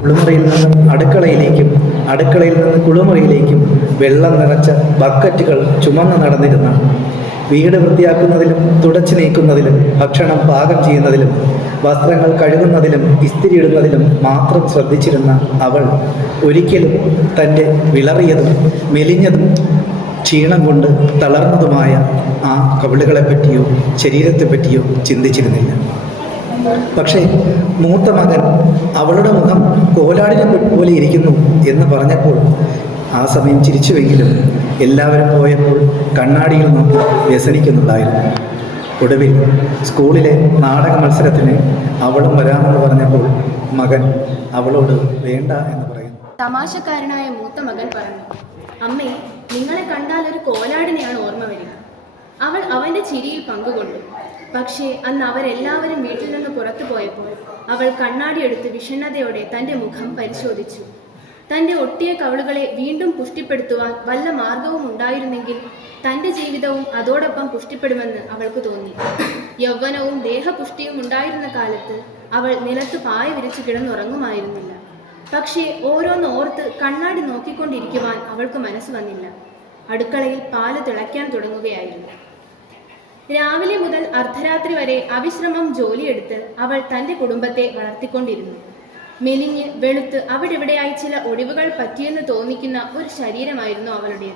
കുളിമുറിയിൽ നിന്നും അടുക്കളയിലേക്കും അടുക്കളയിൽ നിന്ന് കുളിമുറിയിലേക്കും വെള്ളം നിറച്ച ബക്കറ്റുകൾ ചുമന്ന് നടന്നിരുന്ന, വീട് വൃത്തിയാക്കുന്നതിലും തുടച്ചു നീക്കുന്നതിലും ഭക്ഷണം പാകം ചെയ്യുന്നതിലും വസ്ത്രങ്ങൾ കഴുകുന്നതിലും ഇസ്തിരിയിടുന്നതിലും മാത്രം ശ്രദ്ധിച്ചിരുന്ന അവൾ ഒരിക്കലും തൻ്റെ വിളറിയതും മെലിഞ്ഞതും ക്ഷീണം കൊണ്ട് തളർന്നതുമായ ആ കവിളുകളെപ്പറ്റിയോ ശരീരത്തെപ്പറ്റിയോ ചിന്തിച്ചിരുന്നില്ല. പക്ഷേ മൂത്ത മകൻ അവളുടെ മുഖം കോലാടിനെ പോലെ ഇരിക്കുന്നു എന്ന് പറഞ്ഞപ്പോൾ ആ സമയം ചിരിച്ചുവെങ്കിലും എല്ലാവരും പോയപ്പോൾ കണ്ണാടിയിൽ നോക്കി വ്യസനിക്കുന്നുണ്ടായിരുന്നു. ഒടുവിൽ സ്കൂളിലെ നാടക മത്സരത്തിന് അവളും വരാമെന്ന് പറഞ്ഞപ്പോൾ മകൻ അവളോട് വേണ്ട എന്ന് പറയുന്നു. തമാശക്കാരനായ മൂത്ത മകൻ പറഞ്ഞു, അമ്മേ, നിങ്ങളെ കണ്ടാൽ ഒരു കോലാടിനെയാണ് ഓർമ്മ വരിക. അവൾ അവൻ്റെ ചിരിയിൽ പങ്കുകൊണ്ടു. പക്ഷേ അന്ന് അവരെല്ലാവരും വീട്ടിൽ നിന്ന് പുറത്തു പോയപ്പോൾ അവൾ കണ്ണാടിയെടുത്ത് വിഷണ്ണതയോടെ തൻ്റെ മുഖം പരിശോധിച്ചു. തൻ്റെ ഒട്ടിയ കവിളുകളെ വീണ്ടും പുഷ്ടിപ്പെടുത്തുവാൻ വല്ല മാർഗവും ഉണ്ടായിരുന്നെങ്കിൽ തൻ്റെ ജീവിതവും അതോടൊപ്പം പുഷ്ടിപ്പെടുമെന്ന് അവൾക്ക് തോന്നി. യൗവനവും ദേഹപുഷ്ടിയും ഉണ്ടായിരുന്ന കാലത്ത് അവൾ നിലത്ത് പായ വിരിച്ചു കിടന്നുറങ്ങുമായിരുന്നില്ല. പക്ഷേ ഓരോന്നോർത്ത് കണ്ണാടി നോക്കിക്കൊണ്ടിരിക്കുവാൻ അവൾക്ക് മനസ്സ് വന്നില്ല. അടുക്കളയിൽ പാല് തിളയ്ക്കാൻ തുടങ്ങുകയായിരുന്നു. രാവിലെ മുതൽ അർദ്ധരാത്രി വരെ അവിശ്രമം ജോലിയെടുത്ത് അവൾ തൻ്റെ കുടുംബത്തെ വളർത്തിക്കൊണ്ടിരുന്നു. മെലിഞ്ഞ് വെളുത്ത് അവിടെവിടെയായി ചില ഒടിവുകൾ പറ്റിയെന്ന് തോന്നിക്കുന്ന ഒരു ശരീരമായിരുന്നു അവളുടേത്.